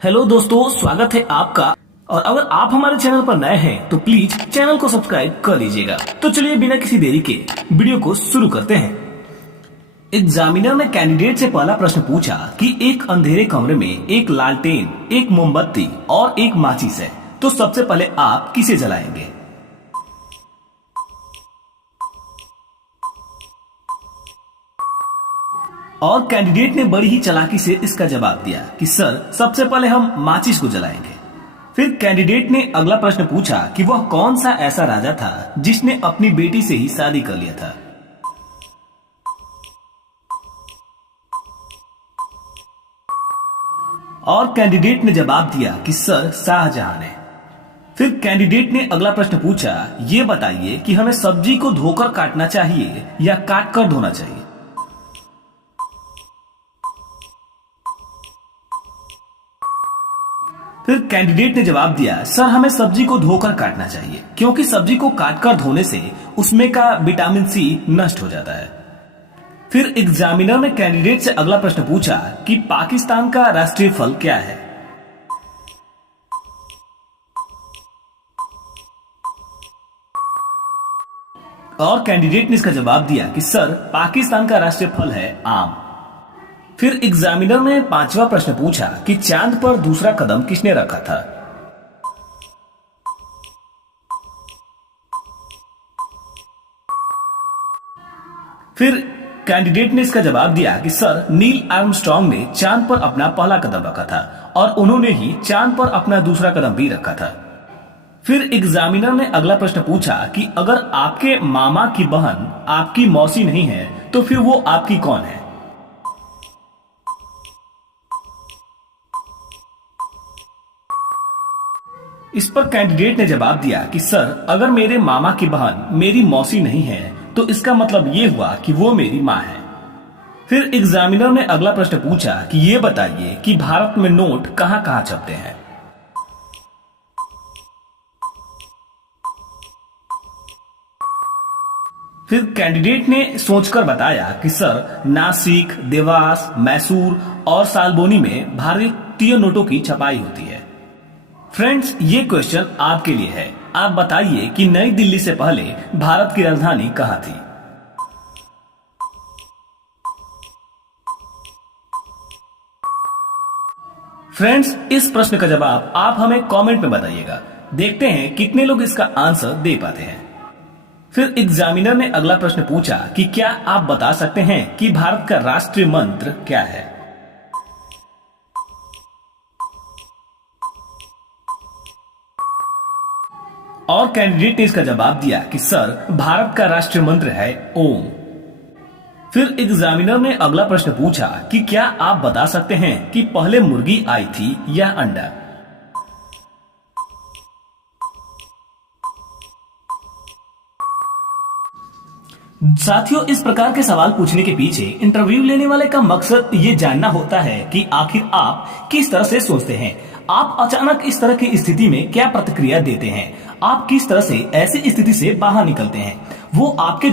Hello दोस्तों, स्वागत है आपका। और अगर आप हमारे चैनल पर नए हैं तो प्लीज चैनल को सब्सक्राइब कर लीजिएगा। तो चलिए बिना किसी देरी के वीडियो को शुरू करते हैं। एग्जामिनर ने कैंडिडेट से पहला प्रश्न पूछा कि एक अंधेरे कमरे में एक लालटेन, एक मोमबत्ती और एक माचिस है, तो सबसे पहले आप किसे जलाएंगे? और कैंडिडेट ने बड़ी ही चालाकी से इसका जवाब दिया कि सर, सबसे पहले हम माचिस को जलाएंगे। फिर कैंडिडेट ने अगला प्रश्न पूछा कि वह कौन सा ऐसा राजा था जिसने अपनी बेटी से ही शादी कर लिया था। और कैंडिडेट ने जवाब दिया कि सर, शाहजहां ने। फिर कैंडिडेट ने अगला प्रश्न पूछा, ये बताइए कि हमें सब्जी को धोकर काटना चाहिए या काट कर धोना चाहिए। फिर कैंडिडेट ने जवाब दिया, सर, हमें सब्जी को धोकर काटना चाहिए, क्योंकि सब्जी को काटकर धोने से उसमें का विटामिन सी नष्ट हो जाता है। फिर एग्जामिनर ने कैंडिडेट से अगला प्रश्न पूछा कि पाकिस्तान का राष्ट्रीय फल क्या है। और कैंडिडेट ने इसका जवाब दिया कि सर, पाकिस्तान का राष्ट्रीय फल है आम। फिर एग्जामिनर ने पांचवा प्रश्न पूछा कि चांद पर दूसरा कदम किसने रखा था। फिर कैंडिडेट ने इसका जवाब दिया कि सर, नील आर्मस्ट्रांग ने चांद पर अपना पहला कदम रखा था और उन्होंने ही चांद पर अपना दूसरा कदम भी रखा था। फिर एग्जामिनर ने अगला प्रश्न पूछा कि अगर आपके मामा की बहन आपकी मौसी नहीं है तो फिर वो आपकी कौन है। इस पर कैंडिडेट ने जवाब दिया कि सर, अगर मेरे मामा की बहन मेरी मौसी नहीं है तो इसका मतलब ये हुआ कि वो मेरी माँ है। फिर एग्जामिनर ने अगला प्रश्न पूछा कि ये बताइए कि भारत में नोट कहां कहां छपते हैं। फिर कैंडिडेट ने सोचकर बताया कि सर, नासिक, देवास, मैसूर और सालबोनी में भारतीय नोटों की छपाई होती है। फ्रेंड्स, ये क्वेश्चन आपके लिए है। आप बताइए कि नई दिल्ली से पहले भारत की राजधानी कहां थी? फ्रेंड्स, इस प्रश्न का जवाब आप हमें कमेंट में बताइएगा। देखते हैं कितने लोग इसका आंसर दे पाते हैं। फिर एग्जामिनर ने अगला प्रश्न पूछा कि क्या आप बता सकते हैं कि भारत का राष्ट्रीय मंत्र क्या है? और कैंडिडेट ने इसका जवाब दिया कि सर, भारत का राष्ट्रीय मंत्र है ओम। फिर एग्जामिनर ने अगला प्रश्न पूछा कि क्या आप बता सकते हैं कि पहले मुर्गी आई थी या अंडा? साथियों, इस प्रकार के सवाल पूछने के पीछे इंटरव्यू लेने वाले का मकसद ये जानना होता है कि आखिर आप किस तरह से सोचते हैं। आप अचानक इस तरह की स्थिति में क्या प्रतिक्रिया देते हैं, आप किस तरह से ऐसी स्थिति से बाहर निकलते हैं। वो आपके